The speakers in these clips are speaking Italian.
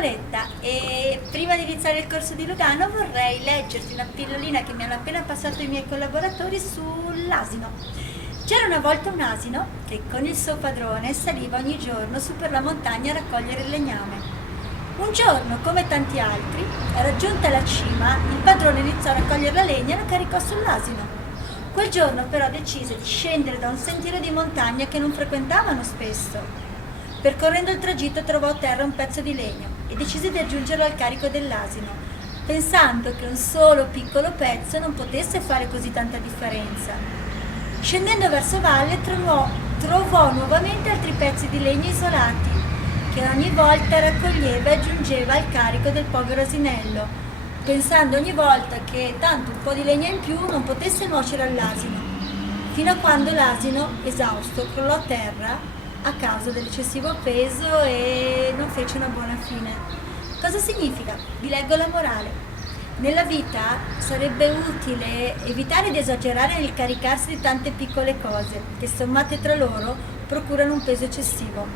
Nicoletta e prima di iniziare il corso di Lugano vorrei leggerti una pillolina che mi hanno appena passato i miei collaboratori sull'asino. C'era una volta un asino che con il suo padrone saliva ogni giorno su per la montagna a raccogliere il legname. Un giorno, come tanti altri, raggiunta la cima, il padrone iniziò a raccogliere la legna e la caricò sull'asino. Quel giorno però decise di scendere da un sentiero di montagna che non frequentavano spesso. Percorrendo il tragitto trovò a terra un pezzo di legno e decise di aggiungerlo al carico dell'asino, pensando che un solo piccolo pezzo non potesse fare così tanta differenza. Scendendo verso valle trovò nuovamente altri pezzi di legno isolati, che ogni volta raccoglieva e aggiungeva al carico del povero asinello, pensando ogni volta che tanto un po' di legna in più non potesse nuocere all'asino, fino a quando l'asino, esausto, crollò a terra a causa dell'eccessivo peso e non fece una buona fine. Cosa significa? Vi leggo la morale. Nella vita sarebbe utile evitare di esagerare nel caricarsi di tante piccole cose che sommate tra loro procurano un peso eccessivo.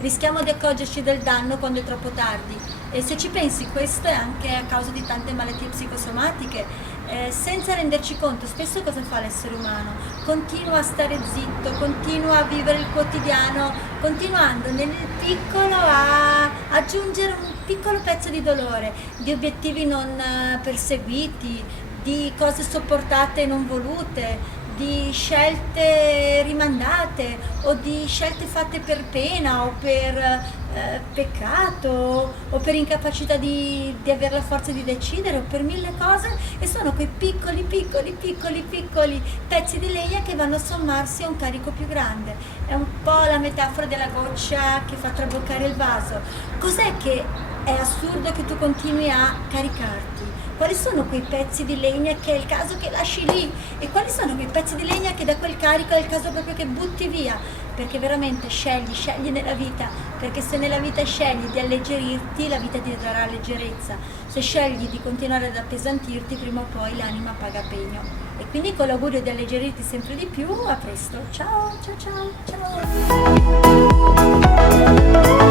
Rischiamo di accorgerci del danno quando è troppo tardi e se ci pensi questo è anche a causa di tante malattie psicosomatiche. Senza renderci conto spesso cosa fa l'essere umano? Continua a stare zitto, continua a vivere il quotidiano, continuando nel piccolo a aggiungere un piccolo pezzo di dolore, di obiettivi non perseguiti, di cose sopportate e non volute, di scelte rimandate o di scelte fatte per pena o per peccato o per incapacità di avere la forza di decidere o per mille cose, e sono quei piccoli pezzi di legna che vanno a sommarsi a un carico più grande. È un po' la metafora della goccia che fa traboccare il vaso. Cos'è che è assurdo che tu continui a caricarti? Quali sono quei pezzi di legna che è il caso che lasci lì? E quali sono quei pezzi di legna che da quel carico è il caso proprio che butti via? Perché veramente scegli nella vita, perché se nella vita scegli di alleggerirti, la vita ti darà leggerezza. Se scegli di continuare ad appesantirti, prima o poi l'anima paga pegno. E quindi con l'augurio di alleggerirti sempre di più, a presto. Ciao, ciao, ciao, ciao.